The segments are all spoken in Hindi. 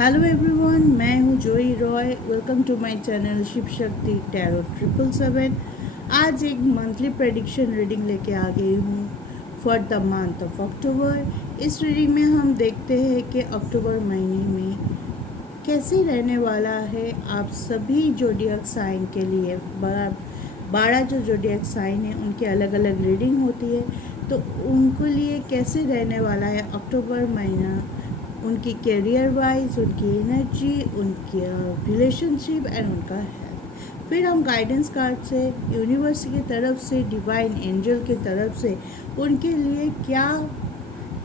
हेलो एवरीवन, मैं हूँ Joyee Roy. Welcome to my channel Shiv Shakti tarot 777। आज एक मंथली प्रेडिक्शन रीडिंग लेके आ गई हूँ for the month of October. इस रीडिंग में हम देखते हैं कि अक्टूबर महीने में कैसे रहने वाला है आप सभी जोडियक साइन के लिए। 12 जो जोडियक साइन है उनके अलग अलग रीडिंग होती है, तो उनके लिए कैसे रहने वाला है अक्टूबर महीना, उनकी करियर वाइज, उनकी एनर्जी, उनकी रिलेशनशिप एंड उनका हेल्थ। फिर हम गाइडेंस कार्ड से, यूनिवर्स की तरफ से, डिवाइन एंजल की तरफ से उनके लिए क्या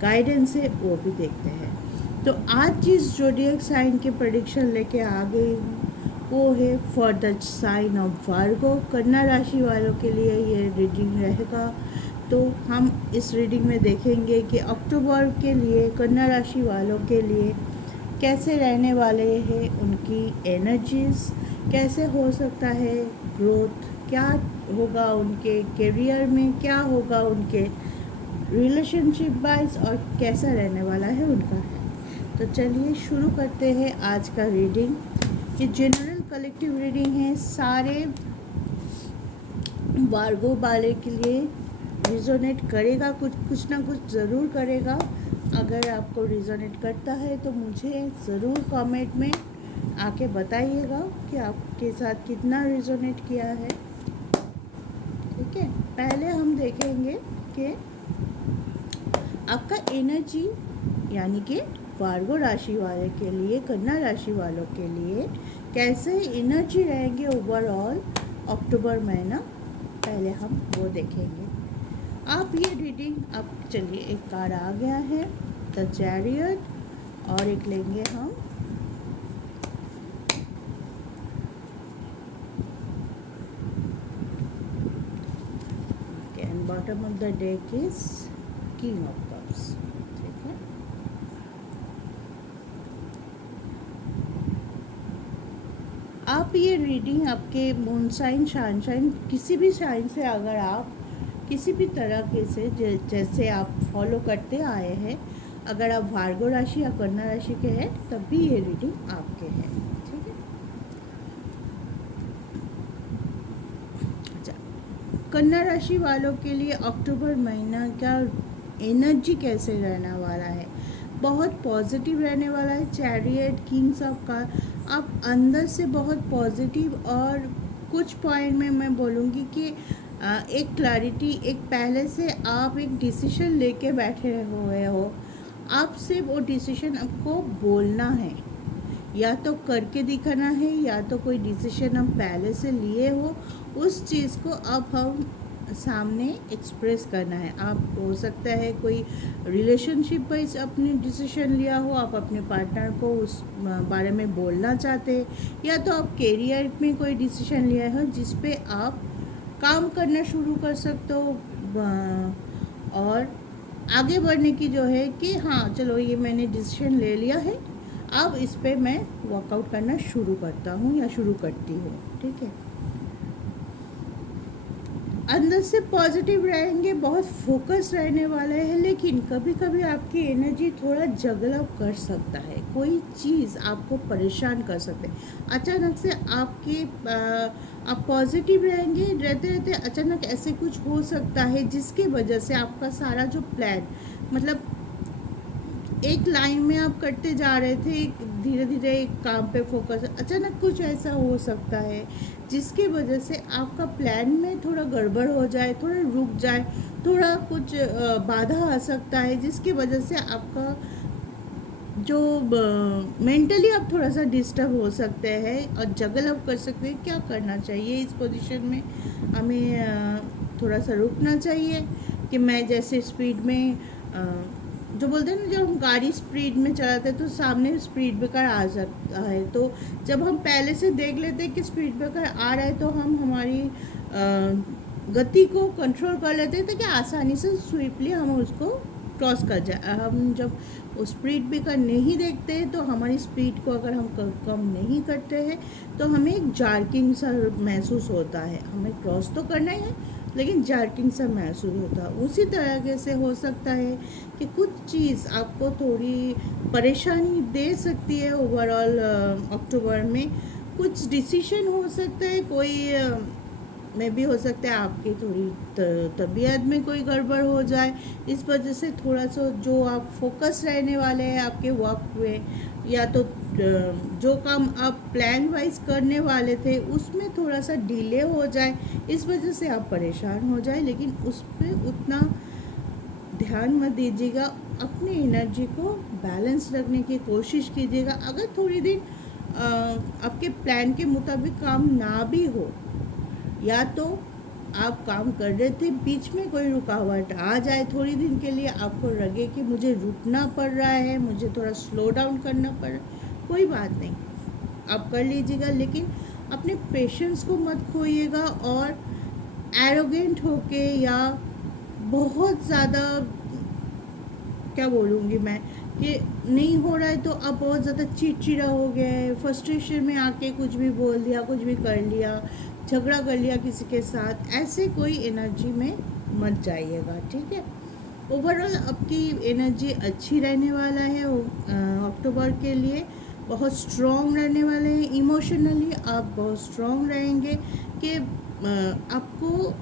गाइडेंस है वो भी देखते हैं। तो आज जिस जोडियक साइन की प्रेडिक्शन लेके आ गई हूँ वो है for the sign of Virgo. कन्या राशि वालों के लिए ये रीडिंग रहेगा। तो हम इस रीडिंग में देखेंगे कि अक्टूबर के लिए कन्या राशि वालों के लिए कैसे रहने वाले हैं, उनकी एनर्जीज कैसे हो सकता है, ग्रोथ क्या होगा उनके करियर में, क्या होगा उनके रिलेशनशिप वाइज, और कैसा रहने वाला है उनका है। तो चलिए शुरू करते हैं आज का रीडिंग। ये जनरल कलेक्टिव रीडिंग है, सारे वार्गो वाले के लिए रिजोनेट करेगा, कुछ ना कुछ ज़रूर करेगा। अगर आपको रिजोनेट करता है तो मुझे ज़रूर कमेंट में आके बताइएगा कि आपके साथ कितना रिजोनेट किया है। ठीक है, पहले हम देखेंगे कि आपका एनर्जी यानी कि वार्गो राशि वाले के लिए, कन्या राशि वालों के लिए कैसे एनर्जी रहेंगे ओवरऑल अक्टूबर महीना, पहले हम वो देखेंगे। आप ये रीडिंग, अब चलिए एक कार्ड आ गया है द चैरियट, और एक लेंगे हम and bottom of the deck is king of cups. ठीक है, आप ये रीडिंग आपके मून साइन, सन साइन, किसी भी साइन से अगर आप किसी भी तरह के से जैसे आप फॉलो करते आए हैं, अगर आप वार्गो राशि या कन्या राशि के हैं तब भी ये रीडिंग आपके हैं। ठीक है, अच्छा, कन्या राशि वालों के लिए अक्टूबर महीना का एनर्जी कैसे रहने वाला है? बहुत पॉजिटिव रहने वाला है। चैरियट, किंग्स ऑफ कार, आप अंदर से बहुत पॉजिटिव, और कुछ पॉइंट में मैं बोलूँगी कि एक क्लैरिटी, एक पहले से आप एक डिसीजन लेके बैठे हुए हो, आप सिर्फ वो डिसीजन आपको बोलना है, या तो करके दिखाना है, या तो कोई डिसीजन हम पहले से लिए हो उस चीज़ को अब हम सामने एक्सप्रेस करना है। आप हो सकता है कोई रिलेशनशिप वाइज अपने डिसीजन लिया हो, आप अपने पार्टनर को उस बारे में बोलना चाहते हैं, या तो आप करियर में कोई डिसीजन लिया हो जिस पे आप काम करना शुरू कर सकते हो, और आगे बढ़ने की जो है कि हाँ चलो ये मैंने डिसीजन ले लिया है, अब इस पे मैं वर्कआउट करना शुरू करता हूँ या शुरू करती हूँ। ठीक है, अंदर से पॉजिटिव रहेंगे, बहुत फोकस रहने वाला है, लेकिन कभी कभी आपकी एनर्जी थोड़ा जगल कर सकता है, कोई चीज़ आपको परेशान कर सकते हैं। अचानक से आप पॉजिटिव रहेंगे, रहते रहते अचानक ऐसे कुछ हो सकता है जिसकी वजह से आपका सारा जो प्लान, मतलब एक लाइन में आप करते जा रहे थे, धीरे धीरे एक काम पे फोकस, अचानक कुछ ऐसा हो सकता है जिसकी वजह से आपका प्लान में थोड़ा गड़बड़ हो जाए, थोड़ा रुक जाए, थोड़ा कुछ बाधा आ सकता है, जिसकी वजह से आपका जो मेंटली आप थोड़ा सा डिस्टर्ब हो सकते हैं और जगल अप कर सकते हैं। क्या करना चाहिए इस पोजीशन में? हमें थोड़ा सा रुकना चाहिए कि मैं जैसे स्पीड में जो बोलते हैं ना, जब हम गाड़ी स्पीड में चलाते हैं तो सामने स्पीड ब्रेकर आ सकता है, तो जब हम पहले से देख लेते हैं कि स्पीड ब्रेकर आ रहा है तो हम हमारी गति को कंट्रोल कर लेते हैं, ताकि आसानी से स्विफ्टली हम उसको क्रॉस कर जाए। हम जब उस स्पीड ब्रेकर नहीं देखते हैं तो हमारी स्पीड को अगर हम कम नहीं करते हैं तो हमें एक जार्किंग सा महसूस होता है। हमें क्रॉस तो करना ही है, लेकिन जर्किंग सा महसूस होता है। उसी तरह से हो सकता है कि कुछ चीज़ आपको थोड़ी परेशानी दे सकती है ओवरऑल अक्टूबर में। कुछ डिसीजन हो सकता है, कोई में भी हो सकता है आपकी थोड़ी तबीयत में कोई गड़बड़ हो जाए, इस वजह से थोड़ा सा जो आप फोकस रहने वाले हैं आपके वर्क में, या तो जो काम आप प्लान वाइज करने वाले थे उसमें थोड़ा सा डिले हो जाए, इस वजह से आप परेशान हो जाए। लेकिन उस पर उतना ध्यान मत दीजिएगा, अपनी एनर्जी को बैलेंस रखने की कोशिश कीजिएगा। अगर थोड़ी दिन आपके प्लान के मुताबिक काम ना भी हो, या तो आप काम कर रहे थे बीच में कोई रुकावट आ जाए, थोड़ी दिन के लिए आपको लगे कि मुझे रुकना पड़ रहा है, मुझे थोड़ा स्लो डाउन करना पड़ रहा है, कोई बात नहीं, आप कर लीजिएगा। लेकिन अपने पेशेंस को मत खोइएगा और एरोगेंट होके या बहुत ज़्यादा, क्या बोलूँगी मैं, कि नहीं हो रहा है तो आप बहुत ज़्यादा चिड़चिड़ा हो गए, फ्रस्ट्रेशन में आके कुछ भी बोल दिया, कुछ भी कर लिया, झगड़ा कर लिया किसी के साथ, ऐसे कोई एनर्जी में मत जाइएगा, ठीक है। ओवरऑल आपकी एनर्जी अच्छी रहने वाला है अक्टूबर के लिए, बहुत स्ट्रॉन्ग रहने वाले हैं। इमोशनली आप बहुत स्ट्रॉन्ग रहेंगे कि आपको,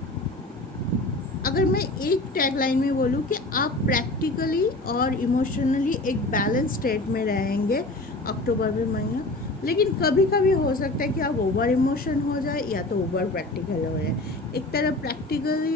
अगर मैं एक टैगलाइन में बोलूँ कि आप प्रैक्टिकली और इमोशनली एक बैलेंस स्टेट में रहेंगे अक्टूबर में महीना। लेकिन कभी कभी हो सकता है कि आप ओवर इमोशन हो जाए या तो ओवर प्रैक्टिकल हो जाए। एक तरफ प्रैक्टिकली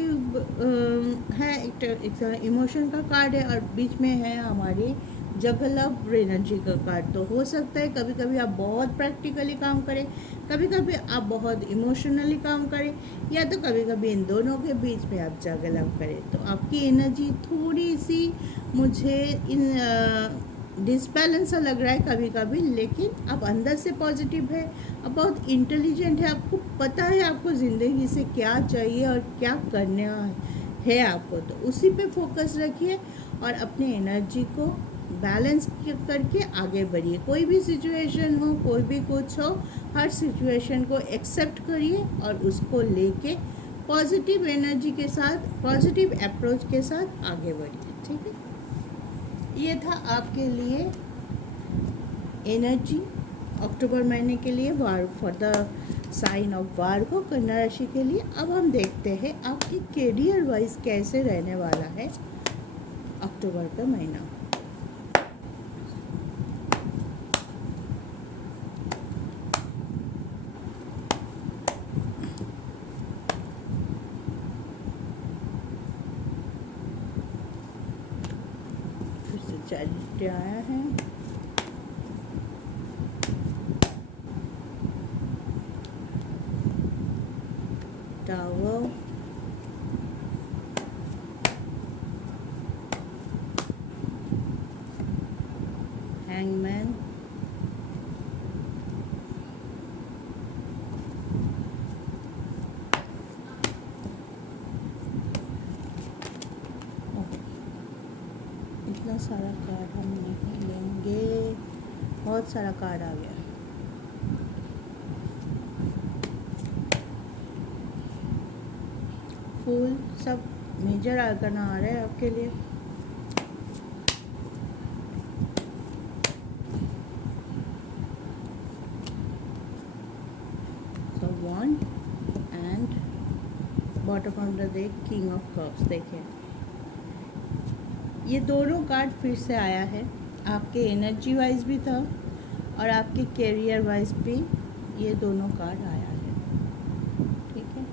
है, एक इमोशन का कार्ड है, और बीच में है हमारी जगल ऑफ एनर्जी का कार्ड। तो हो सकता है कभी कभी आप बहुत प्रैक्टिकली काम करें, कभी कभी आप बहुत इमोशनली काम करें, या तो कभी कभी इन दोनों के बीच में आप जगल ऑफ करें। तो आपकी एनर्जी थोड़ी सी मुझे इन डिसबैलेंस सा लग रहा है कभी कभी, लेकिन आप अंदर से पॉजिटिव है, आप बहुत इंटेलिजेंट है, आपको पता है आपको ज़िंदगी से क्या चाहिए और क्या करना है आपको। तो उसी पे फोकस रखिए और अपने एनर्जी को बैलेंस करके आगे बढ़िए। कोई भी सिचुएशन हो, कोई भी कुछ हो, हर सिचुएशन को एक्सेप्ट करिए और उसको लेके पॉजिटिव एनर्जी के साथ, पॉजिटिव अप्रोच के साथ आगे बढ़िए, ठीक है। ये था आपके लिए एनर्जी अक्टूबर महीने के लिए, वार for the sign of Virgo, कन्या राशि के लिए। अब हम देखते हैं आपकी कैरियर वाइज कैसे रहने वाला है अक्टूबर का महीना। फिर से चैरिटी आया है, टावर, हैंगमैन, इतना सारा कार्ड हम नहीं लेंगे, बहुत सारा कार्ड आ गया। फूल, सब मेजर आर्कना आ रहा है आपके लिए। So one and bottom of the deck King of Cups। देखिए ये दोनों कार्ड फिर से आया है, आपके एनर्जी वाइज भी था और आपके कैरियर वाइज भी ये दोनों कार्ड आया है, ठीक है।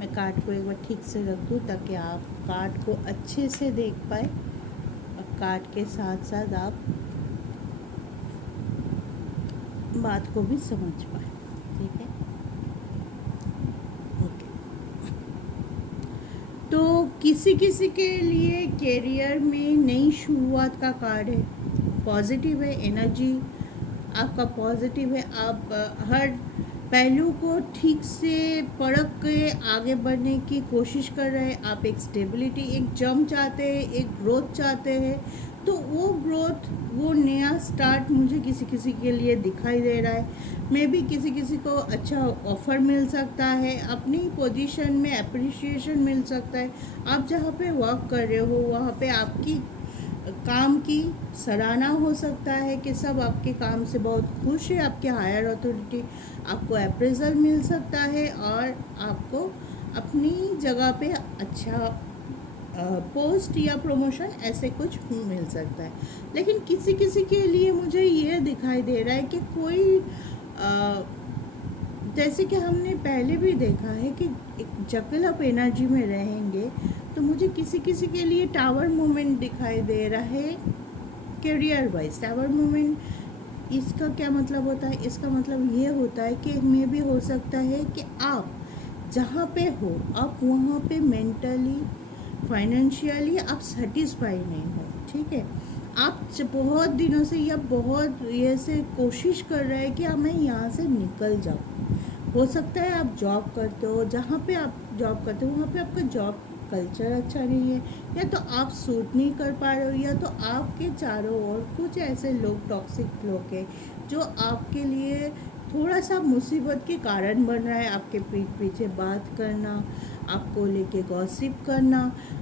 मैं कार्ड को एक बार ठीक से रख दूँ ताकि आप कार्ड को अच्छे से देख पाए और कार्ड के साथ साथ आप बात को भी समझ पाए, ठीक है। ओके, तो किसी किसी के लिए कैरियर में नई शुरुआत का कार्ड है, पॉजिटिव है, एनर्जी आपका पॉजिटिव है, आप हर पहलू को ठीक से परख के आगे बढ़ने की कोशिश कर रहे हैं। आप एक स्टेबिलिटी, एक जंप चाहते हैं, एक ग्रोथ चाहते हैं, तो वो ग्रोथ, वो नया स्टार्ट मुझे किसी किसी के लिए दिखाई दे रहा है। मे बी किसी किसी को अच्छा ऑफ़र मिल सकता है, अपनी पोजीशन में अप्रिशिएशन मिल सकता है। आप जहाँ पे वर्क कर रहे हो वहाँ पे आपकी काम की सराहना हो सकता है कि सब आपके काम से बहुत खुश है। आपके हायर अथॉरिटी आपको अप्रेजल मिल सकता है और आपको अपनी जगह पे अच्छा पोस्ट या प्रमोशन ऐसे कुछ मिल सकता है। लेकिन किसी किसी के लिए मुझे ये दिखाई दे रहा है कि कोई जैसे कि हमने पहले भी देखा है कि एक जकल अप एनर्जी में रहेंगे, तो मुझे किसी किसी के लिए टावर मूवमेंट दिखाई दे रहा है। करियर वाइज टावर मूवमेंट, इसका क्या मतलब होता है? इसका मतलब ये होता है कि मे भी हो सकता है कि आप जहाँ पे हो आप वहाँ पे मेंटली फाइनेंशियली आप सेटिस्फाई नहीं हो, ठीक है। आप बहुत दिनों से या बहुत ये से कोशिश कर रहे हैं कि मैं यहाँ से निकल जाऊँ। हो सकता है आप जॉब करते हो, जहाँ पे आप जॉब करते हो वहाँ पे आपका जॉब कल्चर अच्छा नहीं है, या तो आप सूट नहीं कर पा रहे हो, या तो आपके चारों ओर कुछ ऐसे लोग, टॉक्सिक लोग हैं जो आपके लिए थोड़ा सा मुसीबत के कारण बन रहा है। आपके पीठ पीछे बात करना, आपको लेके गॉसिप करना,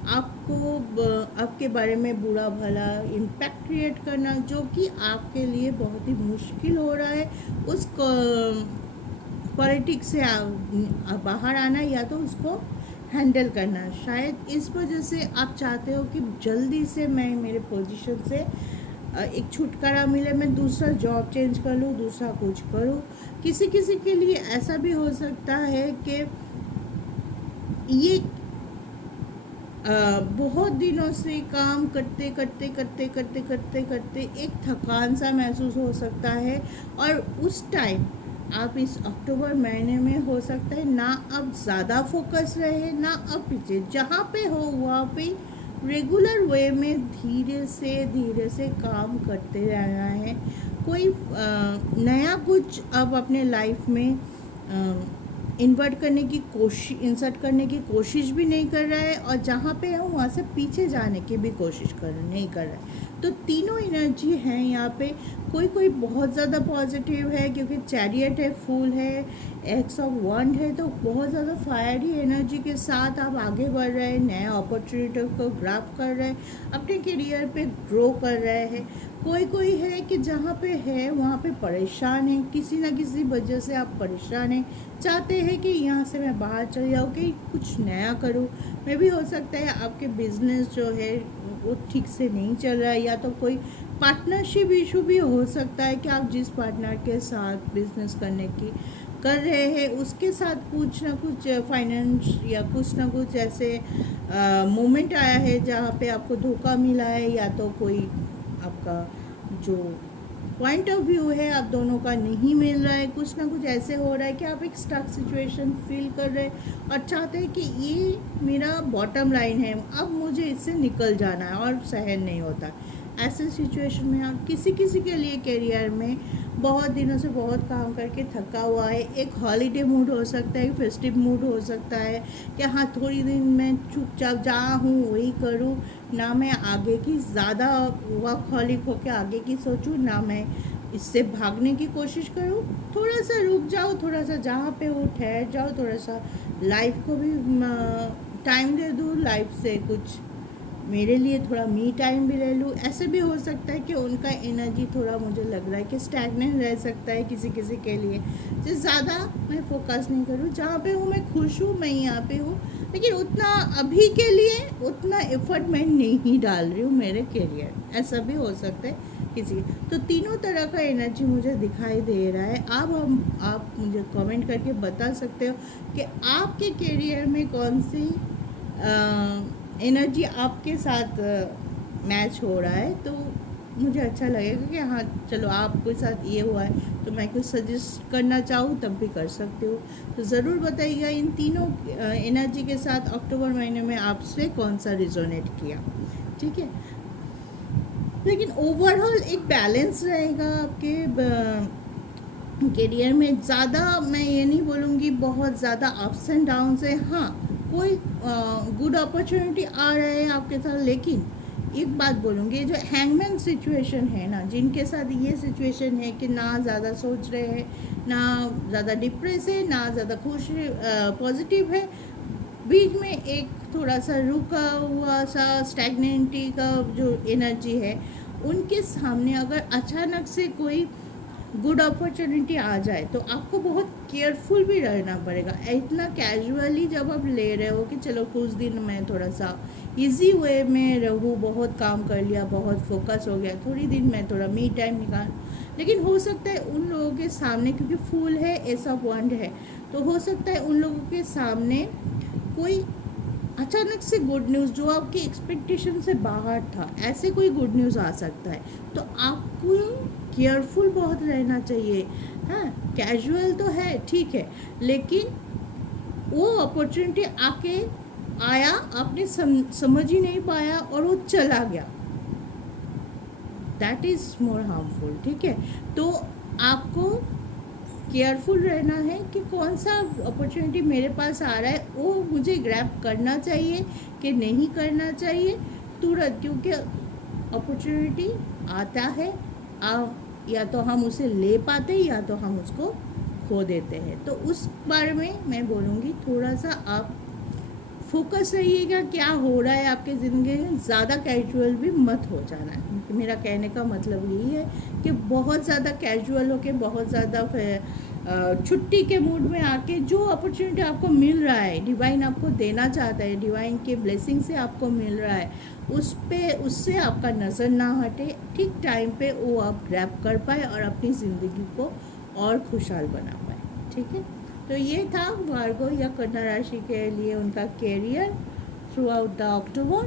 आपके बारे में बुरा भला इम्पैक्ट क्रिएट करना, जो कि आपके लिए बहुत ही मुश्किल हो रहा है उस पॉलिटिक्स से बाहर आना, या तो उसको हैंडल करना। शायद इस वजह से आप चाहते हो कि जल्दी से मैं मेरे पोजीशन से एक छुटकारा मिले, मैं दूसरा जॉब चेंज कर लूँ, दूसरा कुछ करूँ। किसी किसी के लिए ऐसा भी हो सकता है कि ये बहुत दिनों से काम करते करते करते करते करते करते एक थकान सा महसूस हो सकता है, और उस टाइम आप इस अक्टूबर महीने में हो सकता है ना आप ज़्यादा फोकस रहे, ना आप पीछे जहाँ पे हो वहाँ पे रेगुलर वे में धीरे से काम करते रहना है। कोई नया कुछ अब अपने लाइफ में इंसर्ट करने की कोशिश भी नहीं कर रहा है, और जहाँ पे है वहाँ से पीछे जाने की भी कोशिश नहीं कर रहा है। तो तीनों एनर्जी हैं यहाँ पे। कोई बहुत ज़्यादा पॉजिटिव है क्योंकि चैरियट है, फूल है, एक्स ऑफ वंड है, तो बहुत ज़्यादा फायरी एनर्जी के साथ आप आगे बढ़ रहे हैं, नए अपॉर्चुनिटी को ग्रैब कर रहे हैं, अपने करियर पे ग्रो कर रहे हैं। कोई है कि जहाँ पे है वहाँ पे परेशान है, किसी ना किसी वजह से आप परेशान हैं, चाहते हैं कि यहाँ से मैं बाहर चले जाऊँ, कि कुछ नया करूँ। मे भी हो सकता है आपके बिजनेस जो है वो ठीक से नहीं चल रहा है, या तो कोई पार्टनरशिप इशू भी हो सकता है कि आप जिस पार्टनर के साथ बिजनेस कर रहे हैं उसके साथ कुछ ना कुछ फाइनेंस या कुछ ना कुछ ऐसे मोमेंट आया है जहाँ पे आपको धोखा मिला है, या तो कोई आपका जो पॉइंट ऑफ व्यू है आप दोनों का नहीं मिल रहा है। कुछ ना कुछ ऐसे हो रहा है कि आप एक स्टक सिचुएशन फील कर रहे हैं और चाहते हैं कि ये मेरा बॉटम लाइन है, अब मुझे इससे निकल जाना है और सहन नहीं होता। ऐसे सिचुएशन में आप किसी के लिए करियर में बहुत दिनों से बहुत काम करके थका हुआ है, एक हॉलीडे मूड हो सकता है, फेस्टिव मूड हो सकता है कि हाँ थोड़ी दिन मैं चुपचाप जहाँ हूँ वही करूँ, ना मैं आगे की ज़्यादा वर्कहॉलिक होकर आगे की सोचूँ, ना मैं इससे भागने की कोशिश करूँ। थोड़ा सा रुक जाओ, थोड़ा सा जहाँ पे हो ठहर जाओ, थोड़ा सा लाइफ को भी टाइम दे दूँ, लाइफ से कुछ मेरे लिए थोड़ा मी टाइम भी ले लूँ। ऐसे भी हो सकता है कि उनका एनर्जी थोड़ा मुझे लग रहा है कि स्टैगनेंट रह सकता है किसी के लिए। जो ज़्यादा मैं फोकस नहीं करूँ, जहाँ पे हूँ मैं खुश हूँ, मैं यहाँ पे हूँ, लेकिन उतना अभी के लिए उतना एफर्ट मैं नहीं डाल रही हूँ मेरे करियर, ऐसा भी हो सकता है किसी। तो तीनों तरह का एनर्जी मुझे दिखाई दे रहा है। अब आप मुझे कमेंट करके बता सकते हो कि आपके करियर में कौन सी एनर्जी आपके साथ मैच हो रहा है। तो मुझे अच्छा लगेगा कि हाँ चलो आपके साथ ये हुआ है, तो मैं कुछ सजेस्ट करना चाहूँ तब भी कर सकते हो। तो ज़रूर बताइएगा इन तीनों एनर्जी के साथ अक्टूबर महीने में आपसे कौन सा रिजोनेट किया, ठीक है। लेकिन ओवरऑल एक बैलेंस रहेगा आपके करियर में। ज़्यादा मैं ये नहीं बोलूँगी बहुत ज़्यादा अप्स एंड डाउन्स है, हाँ कोई गुड अपॉर्चुनिटी आ रहे हैं आपके साथ, लेकिन एक बात बोलूँगी, जो हैंगमैन सिचुएशन है ना, जिनके साथ ये सिचुएशन है कि ना ज़्यादा सोच रहे हैं, ना ज़्यादा डिप्रेस है, ना ज़्यादा खुश पॉजिटिव है, बीच में एक थोड़ा सा रुका हुआ सा स्टैग्नेंटी का जो एनर्जी है, उनके सामने अगर अचानक से कोई गुड अपॉर्चुनिटी आ जाए तो आपको बहुत केयरफुल भी रहना पड़ेगा। इतना कैजुअली जब आप ले रहे हो कि चलो कुछ दिन मैं थोड़ा सा इजी वे में रहूँ, बहुत काम कर लिया, बहुत फोकस हो गया, थोड़ी दिन मैं थोड़ा मी टाइम निकाल, लेकिन हो सकता है उन लोगों के सामने, क्योंकि फूल है, ऐसा वंड है, तो हो सकता है उन लोगों के सामने कोई अचानक से गुड न्यूज़ जो आपकी एक्सपेक्टेशन से बाहर था, ऐसे कोई गुड न्यूज़ आ सकता है। तो आपको केयरफुल बहुत रहना चाहिए। हाँ, कैजुअल तो है, ठीक है, लेकिन वो अपॉर्चुनिटी आके आया, आपने समझ ही नहीं पाया और वो चला गया, दैट इज़ मोर हार्मफुल। ठीक है, तो आपको केयरफुल रहना है कि कौन सा अपॉर्चुनिटी मेरे पास आ रहा है, वो मुझे ग्रैब करना चाहिए कि नहीं करना चाहिए तुरंत, क्योंकि अपॉर्चुनिटी आता है, या तो हम उसे ले पाते हैं या तो हम उसको खो देते हैं। तो उस बारे में मैं बोलूँगी, थोड़ा सा आप फोकस रहिएगा क्या हो रहा है आपके ज़िंदगी में, ज़्यादा कैजुअल भी मत हो जाना है। मेरा कहने का मतलब यही है कि बहुत ज़्यादा कैजुअल होके, बहुत ज़्यादा छुट्टी के मूड में आके जो अपॉर्चुनिटी आपको मिल रहा है, डिवाइन आपको देना चाहता है, डिवाइन के ब्लेसिंग से आपको मिल रहा है, उससे आपका नज़र ना हटे, ठीक टाइम पे वो आप ग्रैब कर पाए और अपनी ज़िंदगी को और खुशहाल बना पाए। ठीक है, तो ये था वार्गो या कन्या राशि के लिए उनका career throughout the October.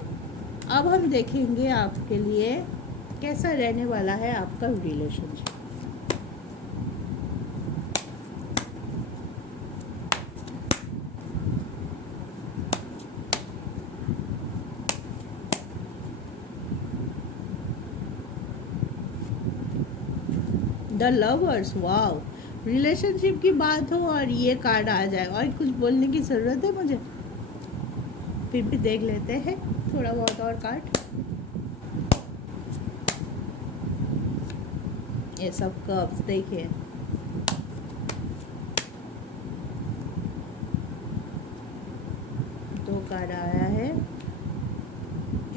अब हम देखेंगे आपके लिए कैसा रहने वाला है आपका relationship. The lovers, wow, relationship की बात हो और ये कार्ड आ जाए, और कुछ बोलने की ज़रूरत है मुझे? फिर भी देख लेते हैं थोड़ा बहुत और कार्ड। ये सब कप्स देखिए, दो कार्ड आया है,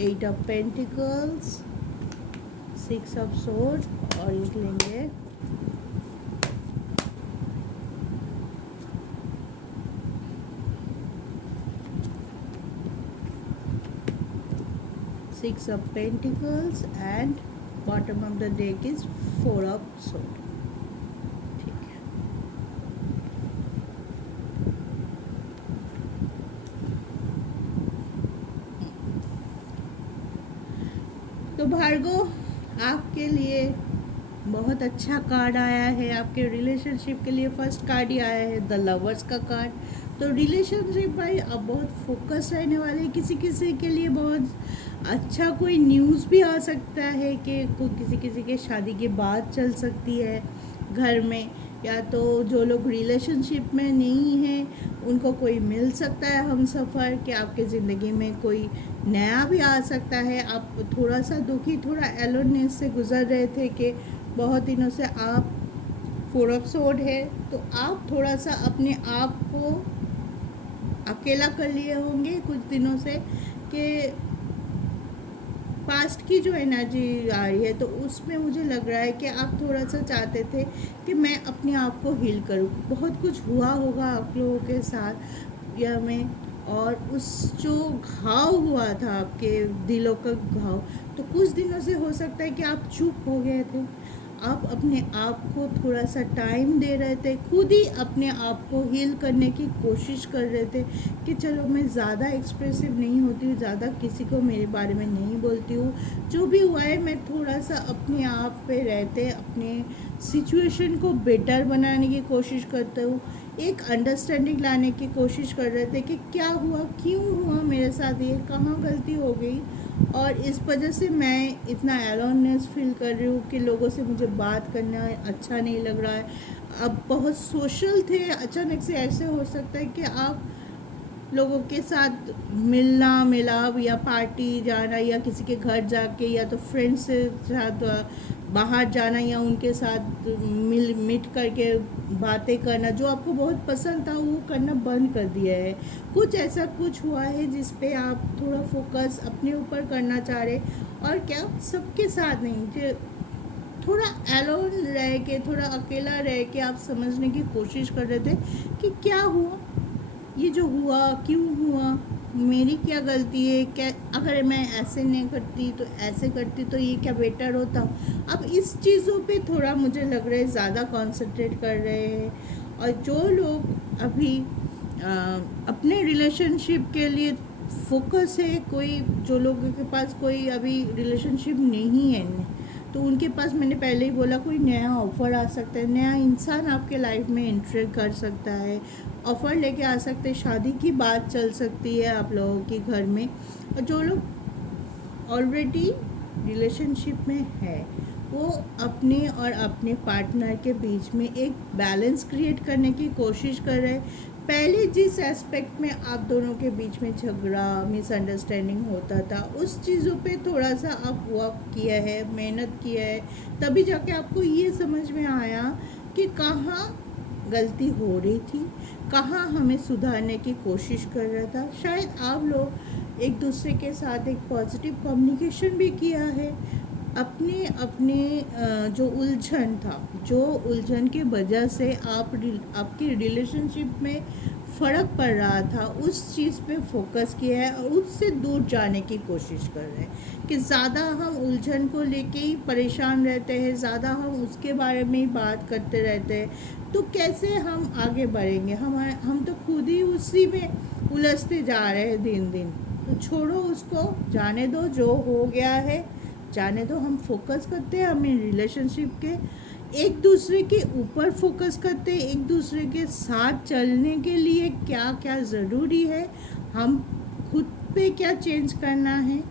8 ऑफ पेंटिकल्स, 6 ऑफ सोर्ड, और एक लेंगे Six of Pentacles, and bottom of the deck is 4 of Swords. ठीक है, तो भार्गो आपके लिए बहुत अच्छा कार्ड आया है, आपके रिलेशनशिप के लिए फर्स्ट कार्ड ही आया है, द लवर्स का कार्ड। तो रिलेशनशिप भाई अब बहुत फोकस रहने वाले, किसी किसी के लिए बहुत अच्छा कोई न्यूज़ भी आ सकता है कि किसी किसी के शादी के बाद चल सकती है घर में, या तो जो लोग रिलेशनशिप में नहीं हैं उनको कोई मिल सकता है हम सफ़र, कि आपके ज़िंदगी में कोई नया भी आ सकता है। आप थोड़ा सा दुखी, थोड़ा एलोनेस से गुजर रहे थे कि बहुत दिनों से आप 4 ऑफ सोर्ड है, तो आप थोड़ा सा अपने आप को अकेला कर लिए होंगे कुछ दिनों से, कि पास्ट की जो एनर्जी आ रही है, तो उसमें मुझे लग रहा है कि आप थोड़ा सा चाहते थे कि मैं अपने आप को हील करूं। बहुत कुछ हुआ होगा आप लोगों के साथ या में, और उस जो घाव हुआ था आपके दिलों का घाव, तो कुछ दिनों से हो सकता है कि आप चुप हो गए थे, आप अपने आप को थोड़ा सा टाइम दे रहे थे, खुद ही अपने आप को हील करने की कोशिश कर रहे थे कि चलो मैं ज़्यादा एक्सप्रेसिव नहीं होती हूँ, ज़्यादा किसी को मेरे बारे में नहीं बोलती हूँ, जो भी हुआ है मैं थोड़ा सा अपने आप पे रहते अपने सिचुएशन को बेटर बनाने की कोशिश करते हूँ, एक अंडरस्टैंडिंग लाने की कोशिश कर रहे थे कि क्या हुआ, क्यों हुआ मेरे साथ, ये कहाँ गलती हो गई, और इस वजह से मैं इतना एलोननेस फील कर रही हूँ कि लोगों से मुझे बात करना अच्छा नहीं लग रहा है। अब बहुत सोशल थे, अचानक से ऐसे हो सकता है कि आप लोगों के साथ मिलना मिलाप या पार्टी जाना या किसी के घर जाके या तो फ्रेंड्स से साथ बाहर जाना या उनके साथ मीट करके बातें करना जो आपको बहुत पसंद था वो करना बंद कर दिया है। कुछ ऐसा कुछ हुआ है जिस पे आप थोड़ा फोकस अपने ऊपर करना चाह रहे, और क्या सबके साथ नहीं, जो थोड़ा एलोन रह के, थोड़ा अकेला रह के आप समझने की कोशिश कर रहे थे कि क्या हुआ, ये जो हुआ क्यों हुआ, मेरी क्या गलती है, क्या अगर मैं ऐसे नहीं करती तो ऐसे करती तो ये क्या बेटर होता। अब इस चीज़ों पे थोड़ा मुझे लग रहा है ज़्यादा कंसंट्रेट कर रहे हैं। और जो लोग अभी अपने रिलेशनशिप के लिए फोकस है, कोई जो लोगों के पास कोई अभी रिलेशनशिप नहीं है, तो उनके पास मैंने पहले ही बोला कोई नया ऑफ़र आ सकता है, नया इंसान आपके लाइफ में एंटर कर सकता है, ऑफ़र लेके आ सकते हैं, शादी की बात चल सकती है आप लोगों के घर में। और जो लोग ऑलरेडी रिलेशनशिप में है वो अपने और अपने पार्टनर के बीच में एक बैलेंस क्रिएट करने की कोशिश कर रहे हैं। पहले जिस एस्पेक्ट में आप दोनों के बीच में झगड़ा मिसअंडरस्टैंडिंग होता था उस चीज़ों पे थोड़ा सा आप वर्क किया है, मेहनत किया है, तभी जाके आपको ये समझ में आया कि कहाँ गलती हो रही थी, कहाँ हमें सुधारने की कोशिश कर रहा था। शायद आप लोग एक दूसरे के साथ एक पॉजिटिव कम्युनिकेशन भी किया है। अपने अपने जो उलझन था, जो उलझन की वजह से आपकी रिलेशनशिप में फ़र्क पड़ रहा था, उस चीज़ पे फोकस किया है और उससे दूर जाने की कोशिश कर रहे हैं कि ज़्यादा हम उलझन को लेके ही परेशान रहते हैं, ज़्यादा हम उसके बारे में ही बात करते रहते हैं, तो कैसे हम आगे बढ़ेंगे। हम तो खुद ही उसी में उलझते जा रहे हैं दिन दिन। तो छोड़ो उसको, जाने दो, जो हो गया है जाने दो। हम फोकस करते हैं हमें रिलेशनशिप के, एक दूसरे के ऊपर फोकस करते हैं, एक दूसरे के साथ चलने के लिए क्या क्या ज़रूरी है, हम खुद पे क्या चेंज करना है,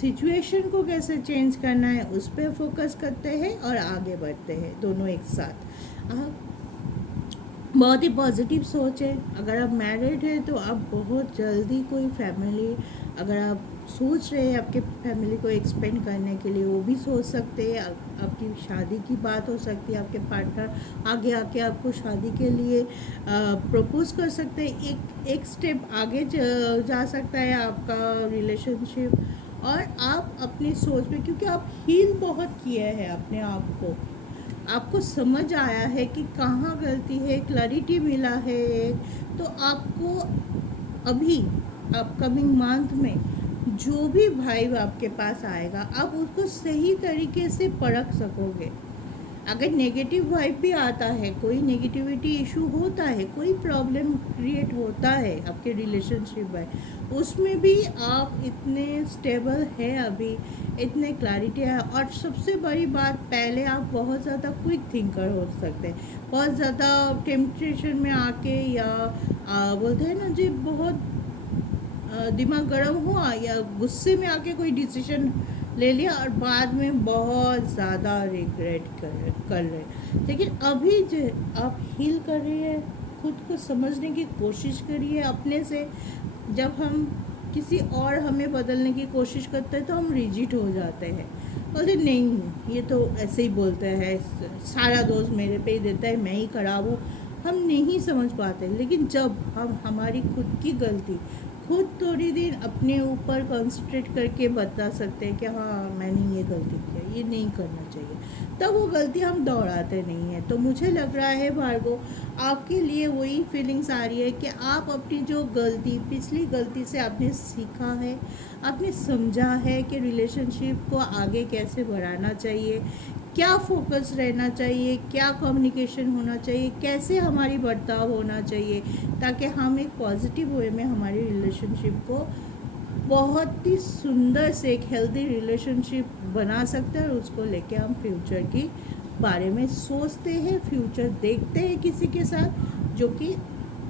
सिचुएशन को कैसे चेंज करना है, उस पर फोकस करते हैं और आगे बढ़ते हैं दोनों एक साथ। बहुत ही पॉजिटिव सोच है। अगर आप मैरिड है तो आप बहुत जल्दी कोई फैमिली, अगर आप सोच रहे हैं आपके फैमिली को एक्सपेंड करने के लिए, वो भी सोच सकते हैं। आपकी शादी की बात हो सकती है, आपके पार्टनर आगे आके आपको शादी के लिए प्रपोज कर सकते हैं, एक स्टेप आगे जा सकता है आपका रिलेशनशिप। और आप अपनी सोच में, क्योंकि आप हील बहुत किए हैं अपने आप को, आपको समझ आया है कि कहाँ गलती है, क्लैरिटी मिला है, तो आपको अभी अपकमिंग मंथ में जो भी भाई आपके पास आएगा आप उसको सही तरीके से परख सकोगे। अगर नेगेटिव वाइब भी आता है, कोई नेगेटिविटी इशू होता है, कोई प्रॉब्लम क्रिएट होता है आपके रिलेशनशिप में, उसमें भी आप इतने स्टेबल हैं अभी, इतने क्लैरिटी है। और सबसे बड़ी बात, पहले आप बहुत ज़्यादा क्विक थिंकर हो सकते हैं, बहुत ज़्यादा टेम्पटेशन में आके या बोलते हैं ना जी, बहुत दिमाग गर्म हुआ या गुस्से में आके कोई डिसीजन ले लिया और बाद में बहुत ज़्यादा रिग्रेट कर रहे। लेकिन अभी जो आप हील कर रही है, खुद को समझने की कोशिश करिए अपने से। जब हम किसी और हमें बदलने की कोशिश करते हैं तो हम रिजिड हो जाते हैं, बोलते नहीं ये तो ऐसे ही बोलते हैं, सारा दोस्त मेरे पे ही देता है, मैं ही खराब हूँ, हम नहीं समझ पाते। लेकिन जब हम हमारी खुद की गलती खुद थोड़ी देर अपने ऊपर कंसंट्रेट करके बता सकते हैं कि हाँ मैंने ये गलती की, ये नहीं करना चाहिए, तब वो गलती हम दोहराते नहीं हैं। तो मुझे लग रहा है भार्गव, आपके लिए वही फीलिंग्स आ रही है कि आप अपनी जो गलती, पिछली गलती से आपने सीखा है, आपने समझा है कि रिलेशनशिप को आगे कैसे बढ़ाना चाहिए, क्या फोकस रहना चाहिए, क्या कम्युनिकेशन होना चाहिए, कैसे हमारी बर्ताव होना चाहिए, ताकि हम एक पॉजिटिव वे में हमारी रिलेशनशिप को बहुत ही सुंदर से एक हेल्दी रिलेशनशिप बना सकते हैं। और उसको लेके हम फ्यूचर की बारे में सोचते हैं, फ्यूचर देखते हैं किसी के साथ जो कि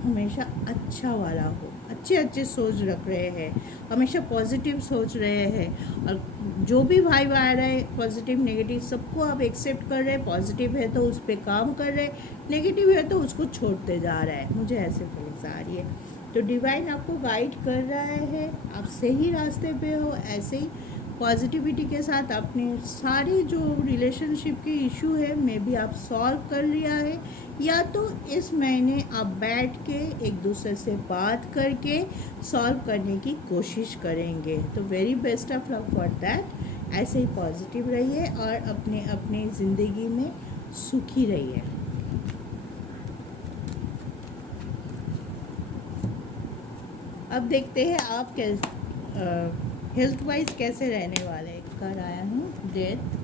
हमेशा अच्छा वाला हो, अच्छे अच्छे सोच रख रहे हैं, हमेशा पॉजिटिव सोच रहे हैं। और जो भी वाइब आ रहा है, पॉजिटिव नेगेटिव सबको आप एक्सेप्ट कर रहे हैं। पॉजिटिव है तो उस पर काम कर रहे हैं, नेगेटिव है तो उसको छोड़ते जा रहा है। मुझे ऐसे फीलिंग्स आ रही है। तो डिवाइन आपको गाइड कर रहा है, आप सही रास्ते पे हो। ऐसे ही पॉजिटिविटी के साथ अपने सारी जो रिलेशनशिप के इशू है मे बी आप सॉल्व कर लिया है, या तो इस महीने आप बैठ के एक दूसरे से बात करके सॉल्व करने की कोशिश करेंगे। तो very best of luck for that. ऐसे ही पॉजिटिव रहिए और अपने अपने ज़िंदगी में सुखी रहिए। अब देखते हैं आप हेल्थ वाइज कैसे रहने वाले। कर आया हूँ डेथ।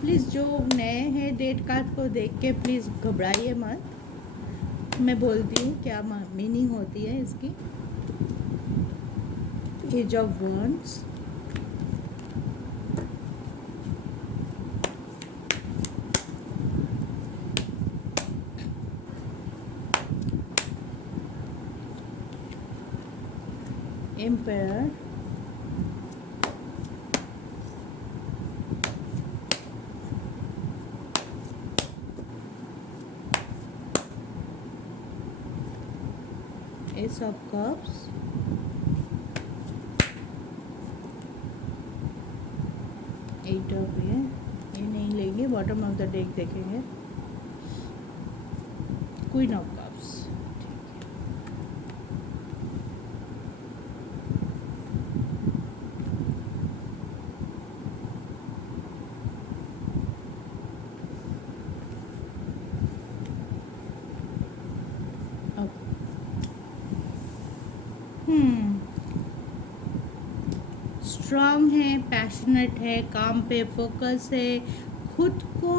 प्लीज़ जो नए हैं डेट कार्ड को देख के प्लीज़ घबराइए मत। मैं बोलती हूँ क्या मीनिंग होती है इसकी। Ace of wands, emperor, ace of cups, eight of ये नहीं लेंगे, बॉटम ऑफ द डेक देखेंगे, क्वीन ऑफ कप्स। स्ट्रॉन्ग है, पैशनेट है, काम पे फोकस है, खुद को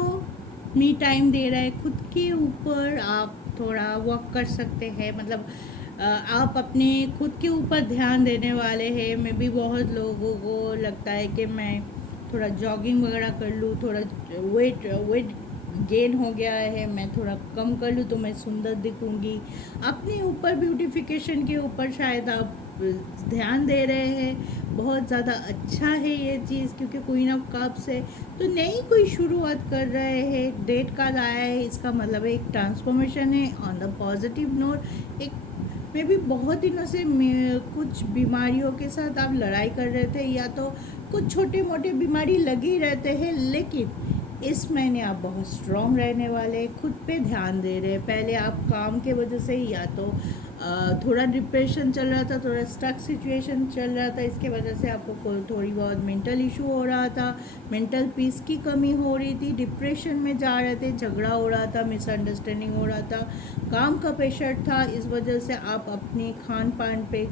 मी टाइम दे रहा है, खुद के ऊपर आप थोड़ा वर्क कर सकते हैं। मतलब आप अपने खुद के ऊपर ध्यान देने वाले हैं। मे भी बहुत लोगों को लगता है कि मैं थोड़ा जॉगिंग वगैरह कर लूँ, थोड़ा वेट गेन हो गया है, मैं थोड़ा कम कर लूँ तो मैं सुंदर दिखूँगी। अपने ऊपर ब्यूटिफिकेशन के ऊपर शायद आप ध्यान दे रहे हैं। बहुत ज़्यादा अच्छा है ये चीज़, क्योंकि क्वीन ऑफ कप्स है तो नई कोई शुरुआत कर रहे हैं। डेट कार्ड आया है, इसका मतलब एक ट्रांसफॉर्मेशन है ऑन द पॉजिटिव नोट। एक मे भी बहुत दिनों से कुछ बीमारियों के साथ आप लड़ाई कर रहे थे, या तो कुछ छोटे मोटे बीमारी लगी रहते हैं, लेकिन इस महीने आप बहुत स्ट्रॉन्ग रहने वाले, खुद पे ध्यान दे रहे हैं। पहले आप काम के वजह से या तो थोड़ा डिप्रेशन चल रहा था, थोड़ा स्टक सिचुएशन चल रहा था, इसके वजह से आपको थोड़ी बहुत मेंटल इशू हो रहा था, मेंटल पीस की कमी हो रही थी, डिप्रेशन में जा रहे थे, झगड़ा हो रहा था, मिसअंडरस्टैंडिंग हो रहा था, काम का प्रेशर था। इस वजह से आप अपने खान पान पे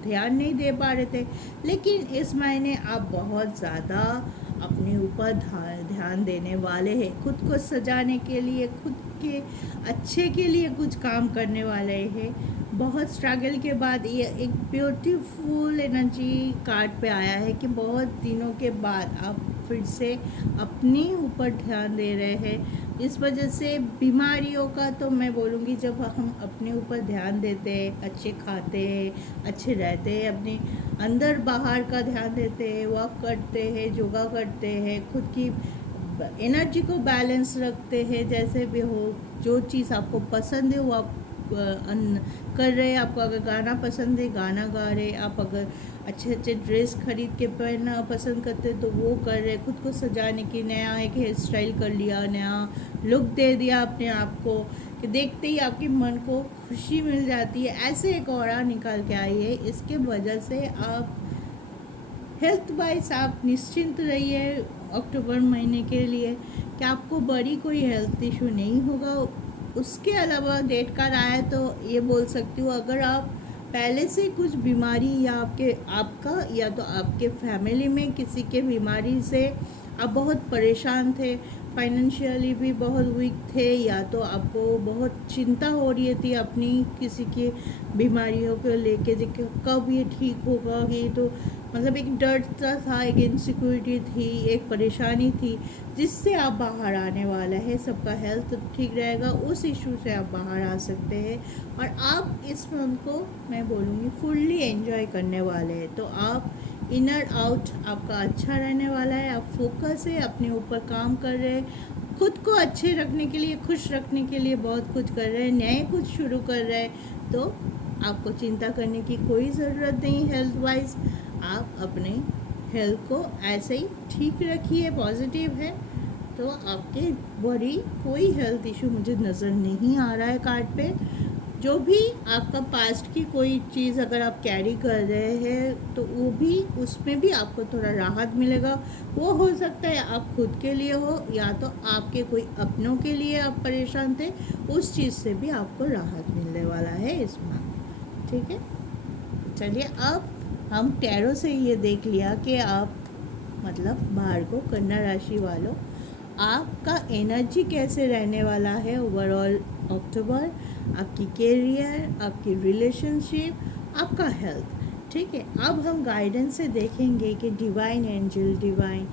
ध्यान नहीं दे पा रहे थे। लेकिन इस महीने आप बहुत ज़्यादा अपने ऊपर ध्यान देने वाले हैं, खुद को सजाने के लिए, खुद के अच्छे के लिए कुछ काम करने वाले हैं। बहुत स्ट्रगल के बाद ये एक ब्यूटीफुल एनर्जी कार्ड पे आया है कि बहुत दिनों के बाद आप फिर से अपने ऊपर ध्यान दे रहे हैं। इस वजह से बीमारियों का तो मैं बोलूँगी, जब हम अपने ऊपर ध्यान देते हैं, अच्छे खाते हैं, अच्छे रहते हैं, अपने अंदर बाहर का ध्यान देते हैं, वॉक करते हैं, योगा करते हैं, खुद की एनर्जी को बैलेंस रखते हैं, जैसे भी हो, जो चीज़ आपको पसंद है वो आप कर रहे हैं। आपको अगर गाना पसंद है गाना गा रहे, आप अगर अच्छे अच्छे ड्रेस खरीद के पहनना पसंद करते तो वो कर रहे, खुद को सजाने की नया एक हेयर स्टाइल कर लिया, नया लुक दे दिया अपने आप को, कि देखते ही आपके मन को खुशी मिल जाती है। ऐसे एक ऑरा निकाल के आई है। इसके वजह से आप हेल्थ वाइज आप निश्चिंत रहिए अक्टूबर महीने के लिए, कि आपको बड़ी कोई हेल्थ इशू नहीं होगा। उसके अलावा डेट कार्ड आया तो ये बोल सकती हूँ, अगर आप पहले से कुछ बीमारी या आपका या तो आपके फैमिली में किसी के बीमारी से आप बहुत परेशान थे, फाइनेंशियली भी बहुत वीक थे, या तो आपको बहुत चिंता हो रही थी अपनी किसी की बीमारियों को लेके, कब ये ठीक होगा, ये तो मतलब एक डर था, एक इनसिक्योरिटी थी, एक परेशानी थी, जिससे आप बाहर आने वाला है। सबका हेल्थ ठीक रहेगा, उस इशू से आप बाहर आ सकते हैं और आप इस मंथ को मैं बोलूँगी फुल्ली एंजॉय करने वाले हैं। तो आप इनर आउट आपका अच्छा रहने वाला है, आप फोकस है, अपने ऊपर काम कर रहे हैं, खुद को अच्छे रखने के लिए, खुश रखने के लिए बहुत कुछ कर रहे हैं, नए कुछ शुरू कर रहे हैं, तो आपको चिंता करने की कोई ज़रूरत नहीं। हेल्थ वाइज आप अपने हेल्थ को ऐसे ही ठीक रखिए, पॉजिटिव है तो आपके बॉडी कोई हेल्थ इशू मुझे नज़र नहीं आ रहा है कार्ड पे। जो भी आपका पास्ट की कोई चीज़ अगर आप कैरी कर रहे हैं तो वो भी, उसमें भी आपको थोड़ा राहत मिलेगा। वो हो सकता है आप खुद के लिए हो या तो आपके कोई अपनों के लिए आप परेशान थे, उस चीज़ से भी आपको राहत मिलने वाला है इस मंथ। ठीक है, चलिए अब हम टैरो से ये देख लिया कि आप मतलब बाहर को कन्या राशि वालों आपका एनर्जी कैसे रहने वाला है ओवरऑल अक्टूबर, आपकी कैरियर, आपकी रिलेशनशिप, आपका हेल्थ। ठीक है, अब हम गाइडेंस से देखेंगे कि डिवाइन एंजल, डिवाइन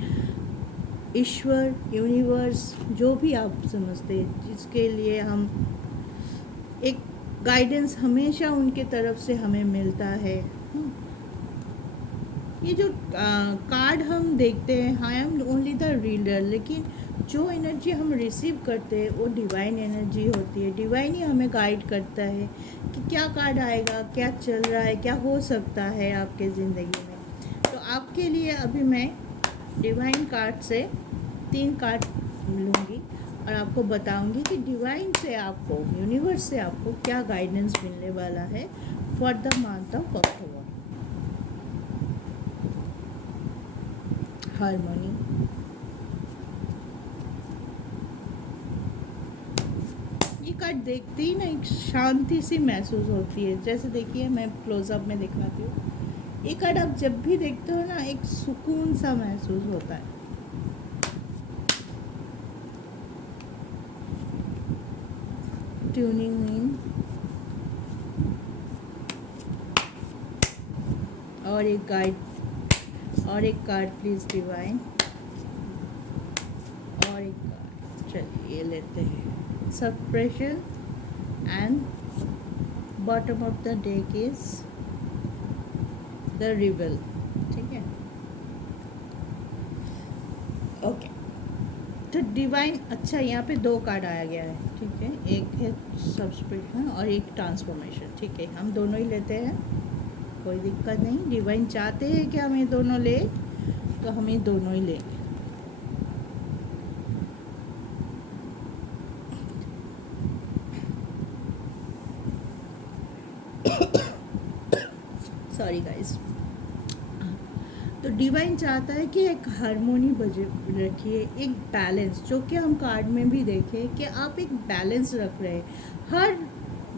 ईश्वर, यूनिवर्स, जो भी आप समझते हैं, जिसके लिए हम एक गाइडेंस हमेशा उनके तरफ से हमें मिलता है। ये जो कार्ड हम देखते हैं, I am only the reader, लेकिन जो एनर्जी हम रिसीव करते हैं वो डिवाइन एनर्जी होती है। डिवाइन ही हमें गाइड करता है कि क्या कार्ड आएगा, क्या चल रहा है, क्या हो सकता है आपके ज़िंदगी में। तो आपके लिए अभी मैं डिवाइन कार्ड से 3 कार्ड लूँगी और आपको बताऊंगी कि डिवाइन से आपको, यूनिवर्स से आपको क्या गाइडेंस मिलने वाला है for the month of October. Harmony, ये कार्ड देखते ही ना एक शांति सी महसूस होती है। जैसे देखिए मैं क्लोजअप में दिखाती हूँ, ये कार्ड आप जब भी देखते हो ना एक सुकून सा महसूस होता है। ट्यूनिंग इन, और एक गाइड, और एक कार्ड प्लीज डिवाइन, और एक कार्ड, चलिए ये लेते हैं। Suppression and bottom of the deck is the reveal. ठीक है, ओके, तो डिवाइन, अच्छा यहाँ पे 2 कार्ड आया गया है। ठीक है, एक है सब्सक्रिप्शन और एक ट्रांसफॉर्मेशन। ठीक है, हम दोनों ही लेते हैं, कोई दिक्कत नहीं। डिवाइन चाहते हैं कि हम ये दोनों ले, तो हम ये दोनों ही लेंगे। Sorry guys. तो डिवाइन चाहता है कि एक हारमोनी बजे रखिए, एक बैलेंस, जो कि हम कार्ड में भी देखें कि आप एक बैलेंस रख रहे हैं हर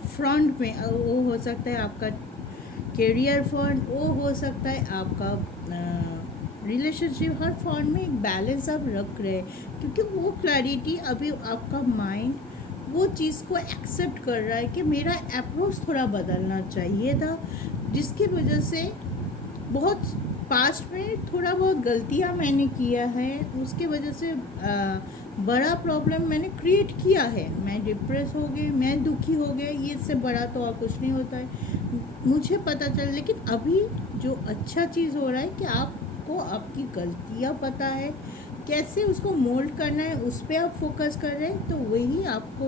फ्रंट में। वो हो सकता है आपका कैरियर फ्रंट, वो हो सकता है आपका रिलेशनशिप, हर फ्रंट में एक बैलेंस आप रख रहे हैं, क्योंकि वो क्लैरिटी अभी आपका माइंड वो चीज़ को एक्सेप्ट कर रहा है कि मेरा अप्रोच थोड़ा बदलना चाहिए था, जिसकी वजह से बहुत पास्ट में थोड़ा बहुत गलतियां मैंने किया है, उसके वजह से बड़ा प्रॉब्लम मैंने क्रिएट किया है। मैं डिप्रेस हो गई, मैं दुखी हो गया, ये इससे बड़ा तो और कुछ नहीं होता है, मुझे पता चल। लेकिन अभी जो अच्छा चीज़ हो रहा है कि आपको आपकी गलतियां पता है, कैसे उसको मोल्ड करना है, उस पर आप फोकस कर रहे हैं। तो वही आपको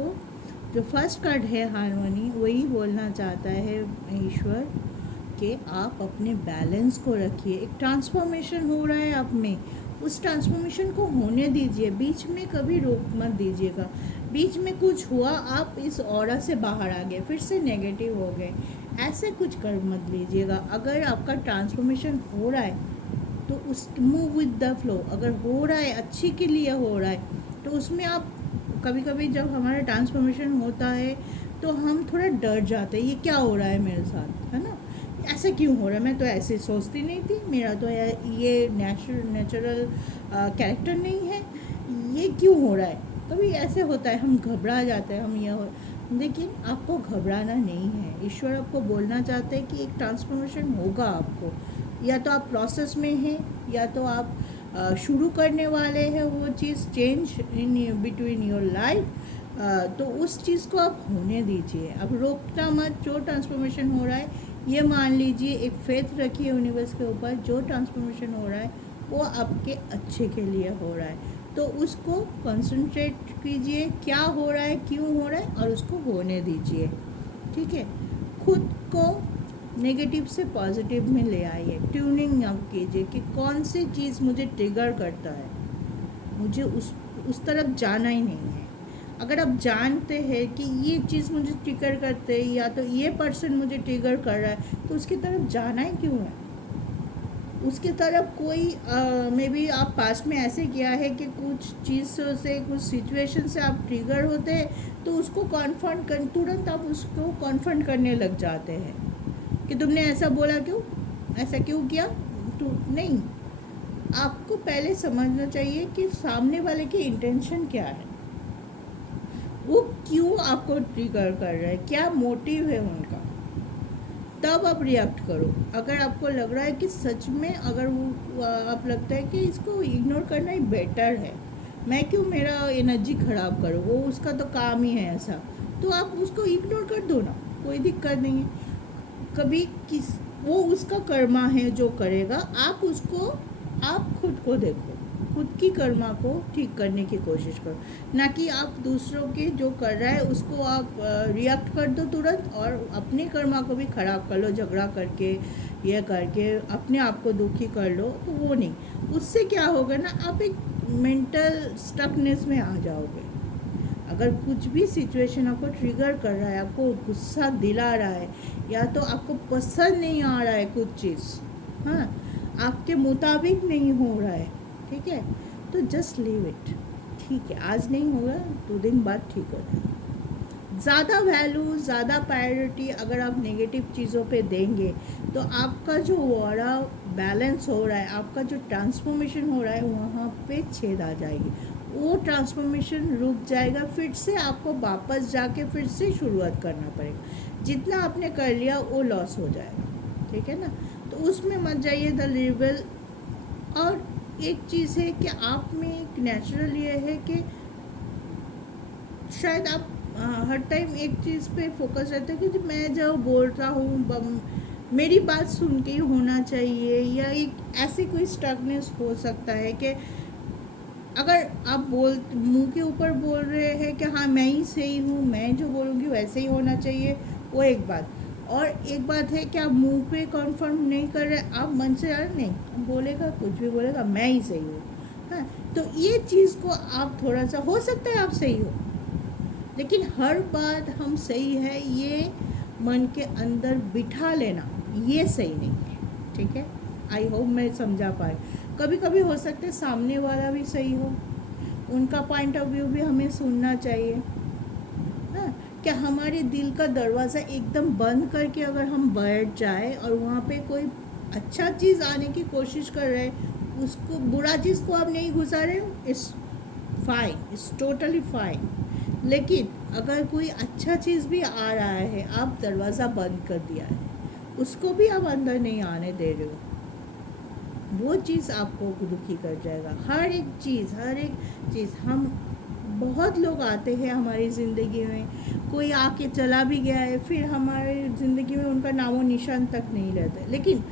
जो फर्स्ट कार्ड है हार्मनी, वही बोलना चाहता है ईश्वर कि आप अपने बैलेंस को रखिए। एक ट्रांसफॉर्मेशन हो रहा है आप में, उस ट्रांसफॉर्मेशन को होने दीजिए, बीच में कभी रोक मत दीजिएगा। बीच में कुछ हुआ, आप इस ऑरा से बाहर आ गए, फिर से नेगेटिव हो गए, ऐसे कुछ कर मत लीजिएगा। अगर आपका ट्रांसफॉर्मेशन हो रहा है तो उस मूव विद द फ्लो, अगर हो रहा है अच्छे के लिए हो रहा है, तो उसमें आप कभी कभी जब हमारा ट्रांसफॉर्मेशन होता है तो हम थोड़ा डर जाते हैं, ये क्या हो रहा है मेरे साथ, है ना, ऐसे क्यों हो रहा है, मैं तो ऐसे सोचती नहीं थी, मेरा तो ये नेचुरल कैरेक्टर नहीं है, ये क्यों हो रहा है। कभी ऐसे होता है, हम घबरा जाते हैं, हम ये हो, लेकिन आपको घबराना नहीं है। ईश्वर आपको बोलना चाहते हैं कि एक ट्रांसफॉर्मेशन होगा आपको, या तो आप प्रोसेस में हैं या तो आप शुरू करने वाले हैं वो चीज़, change in between your life. तो उस चीज़ को आप होने दीजिए, अब रोकना मत। जो ट्रांसफॉर्मेशन हो रहा है ये मान लीजिए, एक फेथ रखिए यूनिवर्स के ऊपर, जो ट्रांसफॉर्मेशन हो रहा है वो आपके अच्छे के लिए हो रहा है। तो उसको कंसंट्रेट कीजिए, क्या हो रहा है, क्यों हो रहा है, और उसको होने दीजिए। ठीक है, खुद को नेगेटिव से पॉजिटिव में ले आइए, ट्यूनिंग अप कीजिए कि कौन सी चीज़ मुझे ट्रिगर करता है, मुझे उस तरफ जाना ही नहीं है। अगर आप जानते हैं कि ये चीज़ मुझे ट्रिगर करते है या तो ये पर्सन मुझे ट्रिगर कर रहा है, तो उसकी तरफ जाना ही क्यों है। उसकी तरफ कोई मे बी आप पास्ट में ऐसे किया है कि कुछ चीज़ों से, कुछ सिचुएशन से आप ट्रिगर होते हैं, तो उसको कॉन्फ्रंट कर, तुरंत आप उसको कॉन्फ्रंट करने लग जाते हैं कि तुमने ऐसा बोला क्यों, ऐसा क्यों किया। तो नहीं, आपको पहले समझना चाहिए कि सामने वाले की इंटेंशन क्या है, वो क्यों आपको ट्रिगर कर रहा है, क्या मोटिव है उनका, तब आप रिएक्ट करो। अगर आपको लग रहा है कि सच में, अगर वो आप लगता है कि इसको इग्नोर करना ही बेटर है, मैं क्यों मेरा एनर्जी ख़राब करूँ, वो उसका तो काम ही है ऐसा, तो आप उसको इग्नोर कर दो ना, कोई दिक्कत नहीं है। कभी वो उसका कर्मा है जो करेगा, आप खुद को देखो, खुद की कर्मा को ठीक करने की कोशिश करो, ना कि आप दूसरों के जो कर रहा है उसको आप रिएक्ट कर दो तुरंत और अपने कर्मा को भी ख़राब कर लो, झगड़ा करके, ये करके अपने आप को दुखी कर लो। तो वो नहीं, उससे क्या होगा ना, आप एक मेंटल स्टकनेस में आ जाओगे। अगर कुछ भी सिचुएशन आपको ट्रिगर कर रहा है, आपको गुस्सा दिला रहा है, या तो आपको पसंद नहीं आ रहा है कुछ चीज़, हाँ, आपके मुताबिक नहीं हो रहा है, ठीक है, तो जस्ट लीव इट। ठीक है, आज नहीं होगा, 2 दिन बाद ठीक हो जाएगा। ज़्यादा वैल्यू, ज़्यादा प्रायोरिटी अगर आप नेगेटिव चीज़ों पे देंगे, तो आपका जो ऑरा बैलेंस हो रहा है, आपका जो ट्रांसफॉर्मेशन हो रहा है, वहाँ पे छेद आ जाएगी, वो ट्रांसफॉर्मेशन रुक जाएगा, फिर से आपको वापस जाके फिर से शुरुआत करना पड़ेगा। जितना आपने कर लिया वो लॉस हो जाएगा, ठीक है ना, तो उसमें मत जाइए द रिबल। और एक चीज़ है कि आप में एक नेचुरल ये है कि शायद आप हर टाइम एक चीज़ पे फोकस रहता है कि मैं जो बोल रहा हूँ मेरी बात सुन के ही होना चाहिए, या एक ऐसे कोई स्टकनेस हो सकता है कि अगर आप मुंह के ऊपर बोल रहे हैं कि हाँ मैं ही सही हूँ, मैं जो बोलूँगी वैसे ही होना चाहिए, वो एक बात। और एक बात है कि आप मुंह पे कन्फर्म नहीं कर रहे, आप मन से यार नहीं बोलेगा, कुछ भी बोलेगा, मैं ही सही हूँ, हाँ, तो ये चीज़ को आप थोड़ा सा, हो सकता है आप सही हो, लेकिन हर बात हम सही है ये मन के अंदर बिठा लेना, ये सही नहीं है, ठीक है। आई होप मैं समझा पाए। कभी कभी हो सकता है सामने वाला भी सही हो, उनका पॉइंट ऑफ व्यू भी हमें सुनना चाहिए, हाँ। क्या हमारे दिल का दरवाज़ा एकदम बंद करके अगर हम बैठ जाए और वहाँ पे कोई अच्छा चीज़ आने की कोशिश कर रहे हैं, उसको, बुरा चीज़ को आप नहीं घुसा रहे हो, it's fine, it's totally fine. लेकिन अगर कोई अच्छा चीज़ भी आ रहा है, आप दरवाज़ा बंद कर दिया है, उसको भी आप अंदर नहीं आने दे रहे हो, वो चीज़ आपको दुखी कर जाएगा। हर एक चीज़ हम, बहुत लोग आते हैं हमारी ज़िंदगी में, कोई आके चला भी गया है, फिर हमारी ज़िंदगी में उनका नामो निशान तक नहीं रहता है, लेकिन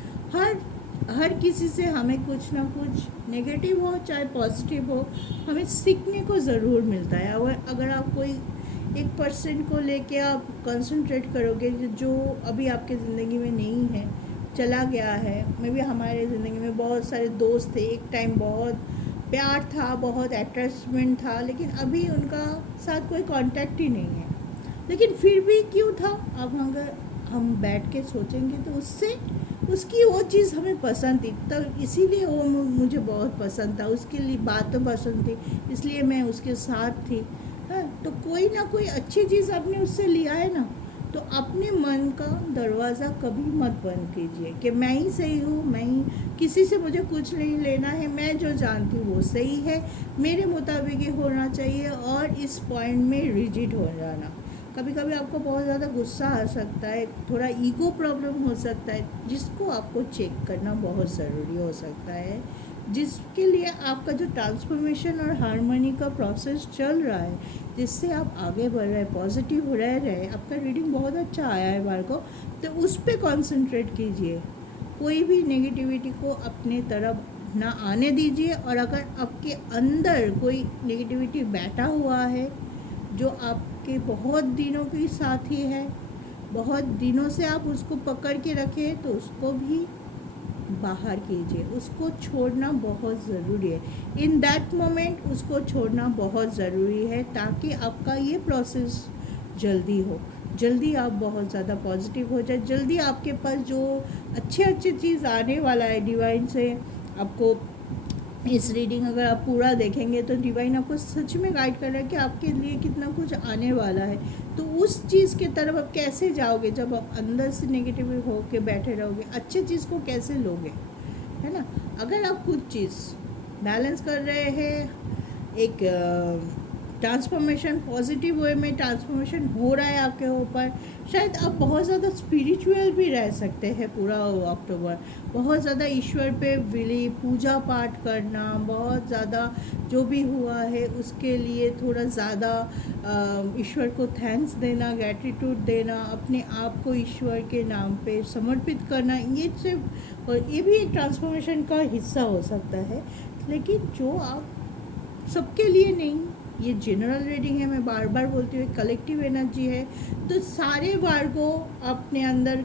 हर किसी से हमें कुछ ना कुछ, नेगेटिव हो चाहे पॉजिटिव हो, हमें सीखने को ज़रूर मिलता है। अगर आप कोई एक पर्सन को लेके आप कंसंट्रेट करोगे जो अभी आपके ज़िंदगी में नहीं है, चला गया है, मे बी हमारे ज़िंदगी में बहुत सारे दोस्त थे, एक टाइम बहुत प्यार था, बहुत अटैचमेंट था, लेकिन अभी उनका साथ कोई कांटेक्ट ही नहीं है, लेकिन फिर भी क्यों था, अब अगर हम बैठ के सोचेंगे तो उसकी वो चीज़ हमें पसंद थी, तब इसीलिए वो मुझे बहुत पसंद था, उसके लिए बातें पसंद थी, इसलिए मैं उसके साथ थी, हाँ। तो कोई ना कोई अच्छी चीज़ आपने उससे लिया है ना, तो अपने मन का दरवाज़ा कभी मत बंद कीजिए कि मैं ही सही हूँ, मैं ही, किसी से मुझे कुछ नहीं लेना है, मैं जो जानती हूँ वो सही है, मेरे मुताबिक ही होना चाहिए, और इस पॉइंट में रिजिड हो जाना। कभी कभी आपको बहुत ज़्यादा गुस्सा आ सकता है, थोड़ा ईगो प्रॉब्लम हो सकता है, जिसको आपको चेक करना बहुत ज़रूरी हो सकता है, जिसके लिए आपका जो ट्रांसफॉर्मेशन और हार्मनी का प्रोसेस चल रहा है, जिससे आप आगे बढ़ रहे हैं, पॉजिटिव रह रहे हैं, आपका रीडिंग बहुत अच्छा आया है बार को, तो उस पर कॉन्सेंट्रेट कीजिए, कोई भी नेगेटिविटी को अपने तरफ ना आने दीजिए। और अगर आपके अंदर कोई नेगेटिविटी बैठा हुआ है जो आपके बहुत दिनों की साथी है, बहुत दिनों से आप उसको पकड़ के रखे, तो उसको भी बाहर कीजिए। उसको छोड़ना बहुत ज़रूरी है। इन दैट मोमेंट उसको छोड़ना बहुत ज़रूरी है, ताकि आपका ये प्रोसेस जल्दी हो, जल्दी आप बहुत ज़्यादा पॉजिटिव हो जाए, जल्दी आपके पास जो अच्छे अच्छे चीज़ आने वाला है डिवाइन से। आपको इस रीडिंग अगर आप पूरा देखेंगे तो डिवाइन आपको सच में गाइड कर रहा है कि आपके लिए कितना कुछ आने वाला है। तो उस चीज़ के तरफ आप कैसे जाओगे जब आप अंदर से नेगेटिव हो के बैठे रहोगे? अच्छे चीज़ को कैसे लोगे, है ना? अगर आप कुछ चीज़ बैलेंस कर रहे हैं, एक ट्रांसफॉर्मेशन पॉजिटिव वे में ट्रांसफॉर्मेशन हो रहा है आपके ऊपर, शायद आप बहुत ज़्यादा स्पिरिचुअल भी रह सकते हैं पूरा अक्टूबर। बहुत ज़्यादा ईश्वर पे बिलीव, पूजा पाठ करना, बहुत ज़्यादा जो भी हुआ है उसके लिए थोड़ा ज़्यादा ईश्वर को थैंक्स देना, ग्रैटिट्यूड देना, अपने आप को ईश्वर के नाम पे समर्पित करना, ये सिर्फ, और ये भी एक ट्रांसफॉर्मेशन का हिस्सा हो सकता है। लेकिन जो आप सबके लिए नहीं, ये जनरल रीडिंग है, मैं बार बार बोलती हूँ, कलेक्टिव एनर्जी है। तो सारे वार को अपने अंदर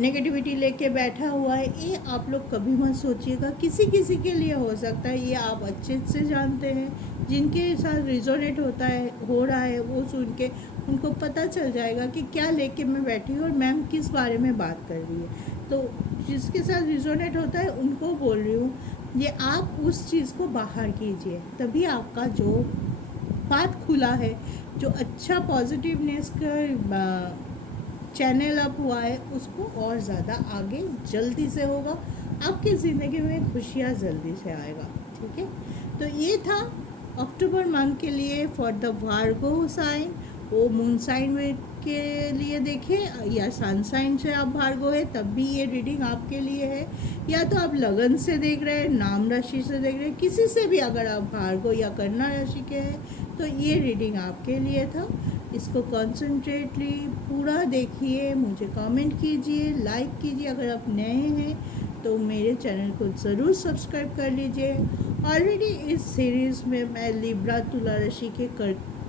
नेगेटिविटी लेके बैठा हुआ है, ये आप लोग कभी मत सोचिएगा। किसी किसी के लिए हो सकता है, ये आप अच्छे से जानते हैं। जिनके साथ रिजोनेट होता है, हो रहा है, वो सुन के उनको पता चल जाएगा कि क्या लेके मैं बैठी हूँ और मैम किस बारे में बात कर रही है। तो जिसके साथ रिजोनेट होता है उनको बोल रही हूँ, ये आप उस चीज़ को बाहर कीजिए, तभी आपका जो पाथ खुला है, जो अच्छा पॉजिटिवनेस का चैनल अप हुआ है, उसको और ज़्यादा आगे जल्दी से होगा। आपकी ज़िंदगी में खुशियाँ जल्दी से आएगा। ठीक है, तो ये था अक्टूबर मंथ के लिए फॉर द वार्गो साइन। वो मून साइन में के लिए देखें, या सन साइन से आप भार्गो है तब भी ये रीडिंग आपके लिए है, या तो आप लगन से देख रहे हैं, नाम राशि से देख रहे हैं, किसी से भी अगर आप भार्गो या कन्या राशि के हैं तो ये रीडिंग आपके लिए था। इसको कॉन्सेंट्रेटली पूरा देखिए, मुझे कमेंट कीजिए, लाइक कीजिए। अगर आप नए हैं तो मेरे चैनल को ज़रूर सब्सक्राइब कर लीजिए। ऑलरेडी इस सीरीज़ में मैं लिब्रा तुला राशि के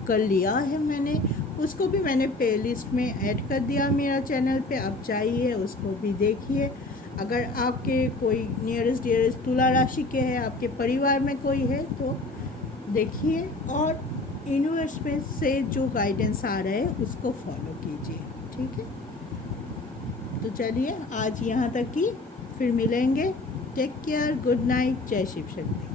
कर लिया है मैंने, उसको भी मैंने प्ले लिस्ट में ऐड कर दिया मेरा चैनल पे। आप चाहिए उसको भी देखिए। अगर आपके कोई नियरेस्ट डियरेस्ट तुला राशि के हैं, आपके परिवार में कोई है तो देखिए, और यूनिवर्स में से जो गाइडेंस आ रहा है उसको फॉलो कीजिए। ठीक है, तो चलिए आज यहाँ तक ही, फिर मिलेंगे। टेक केयर, गुड नाइट, जय शिव शक्ति।